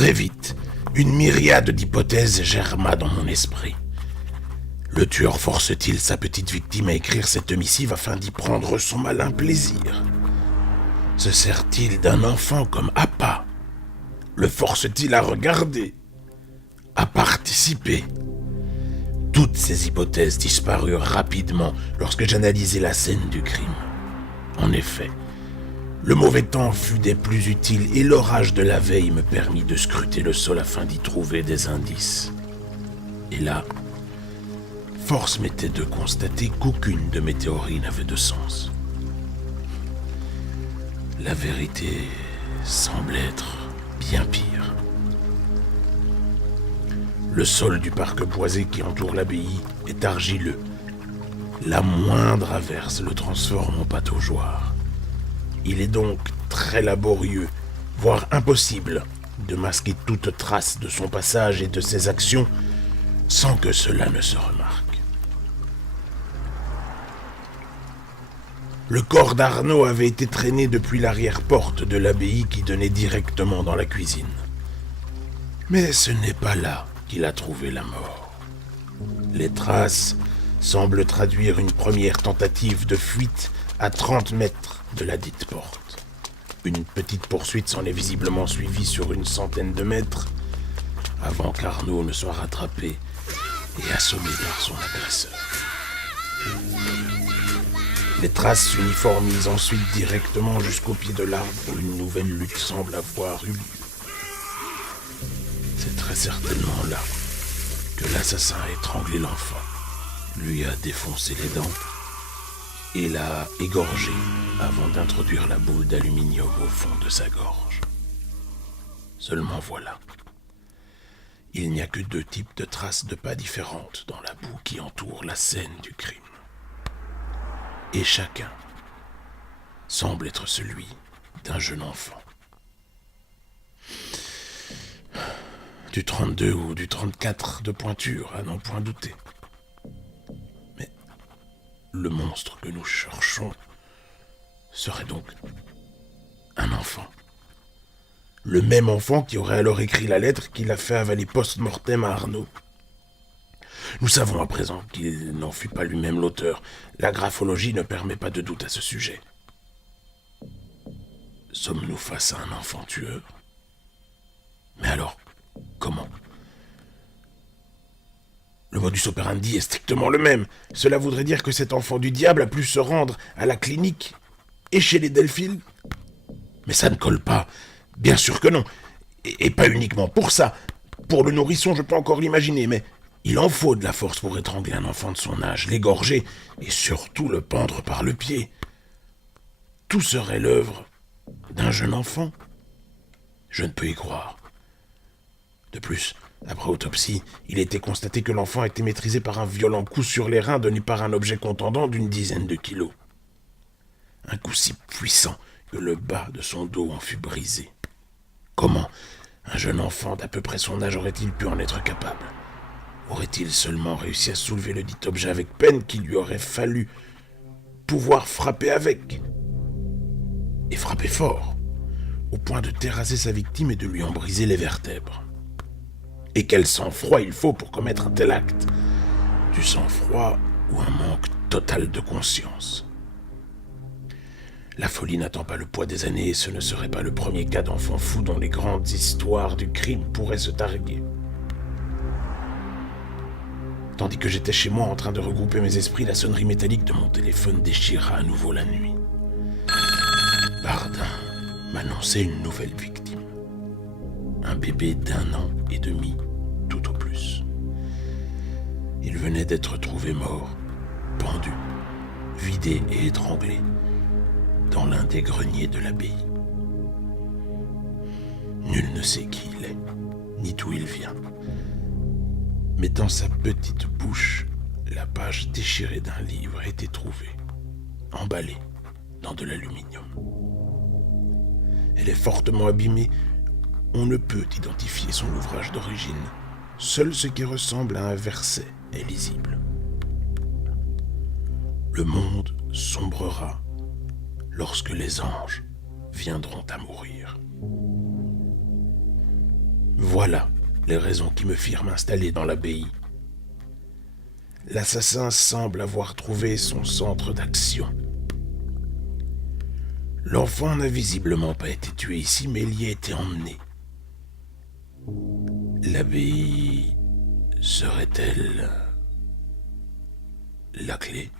Très vite, une myriade d'hypothèses germa dans mon esprit. Le tueur force-t-il sa petite victime à écrire cette missive afin d'y prendre son malin plaisir? Se sert-il d'un enfant comme appât? Le force-t-il à regarder? À participer? Toutes ces hypothèses disparurent rapidement lorsque j'analysai la scène du crime. En effet, le mauvais temps fut des plus utiles et l'orage de la veille me permit de scruter le sol afin d'y trouver des indices. Et là, force m'était de constater qu'aucune de mes théories n'avait de sens. La vérité semble être bien pire. Le sol du parc boisé qui entoure l'abbaye est argileux. La moindre averse le transforme en pataugeoire. Il est donc très laborieux, voire impossible, de masquer toute trace de son passage et de ses actions sans que cela ne se remarque. Le corps d'Arnaud avait été traîné depuis l'arrière-porte de l'abbaye qui donnait directement dans la cuisine. Mais ce n'est pas là qu'il a trouvé la mort. Les traces semblent traduire une première tentative de fuite à 30 mètres de la dite porte. Une petite poursuite s'en est visiblement suivie sur une centaine de mètres avant qu'Arnaud ne soit rattrapé et assommé par son agresseur. Les traces s'uniformisent ensuite directement jusqu'au pied de l'arbre où une nouvelle lutte semble avoir eu lieu. C'est très certainement là que l'assassin a étranglé l'enfant, lui a défoncé les dents et l'a égorgé avant d'introduire la boule d'aluminium au fond de sa gorge. Seulement voilà. Il n'y a que 2 types de traces de pas différentes dans la boue qui entoure la scène du crime. Et chacun semble être celui d'un jeune enfant. Du 32 ou du 34 de pointure, à n'en point douter. Mais le monstre que nous cherchons serait donc un enfant. Le même enfant qui aurait alors écrit la lettre qu'il a fait avaler post-mortem à Arnaud. Nous savons à présent qu'il n'en fut pas lui-même l'auteur. La graphologie ne permet pas de doute à ce sujet. Sommes-nous face à un enfant tueur? Mais alors, comment? Le modus operandi est strictement le même. Cela voudrait dire que cet enfant du diable a pu se rendre à la clinique et chez les Delphines. Mais ça ne colle pas. Bien sûr que non. Et pas uniquement pour ça. Pour le nourrisson, je peux encore l'imaginer, mais il en faut de la force pour étrangler un enfant de son âge, l'égorger et surtout le pendre par le pied. Tout serait l'œuvre d'un jeune enfant. Je ne peux y croire. De plus, après autopsie, il était constaté que l'enfant était maîtrisé par un violent coup sur les reins donné par un objet contendant d'une dizaine de kilos. Un coup si puissant que le bas de son dos en fut brisé. Comment un jeune enfant d'à peu près son âge aurait-il pu en être capable? Aurait-il seulement réussi à soulever le dit objet avec peine qu'il lui aurait fallu pouvoir frapper avec? Et frapper fort, au point de terrasser sa victime et de lui en briser les vertèbres. Et quel sang-froid il faut pour commettre un tel acte? Du sang-froid ou un manque total de conscience? La folie n'attend pas le poids des années et ce ne serait pas le premier cas d'enfant fou dont les grandes histoires du crime pourraient se targuer. Tandis que j'étais chez moi en train de regrouper mes esprits, la sonnerie métallique de mon téléphone déchira à nouveau la nuit. Bardin m'annonçait une nouvelle victime. Un bébé d'1 an et demi, tout au plus. Il venait d'être trouvé mort, pendu, vidé et étranglé, dans l'un des greniers de l'abbaye. Nul ne sait qui il est, ni d'où il vient. Mais dans sa petite bouche, la page déchirée d'un livre a été trouvée, emballée dans de l'aluminium. Elle est fortement abîmée. On ne peut identifier son ouvrage d'origine. Seul ce qui ressemble à un verset est lisible. Le monde sombrera lorsque les anges viendront à mourir. Voilà les raisons qui me firent m'installer dans l'abbaye. L'assassin semble avoir trouvé son centre d'action. L'enfant n'a visiblement pas été tué ici, mais il y a été emmené. L'abbaye serait-elle la clé ?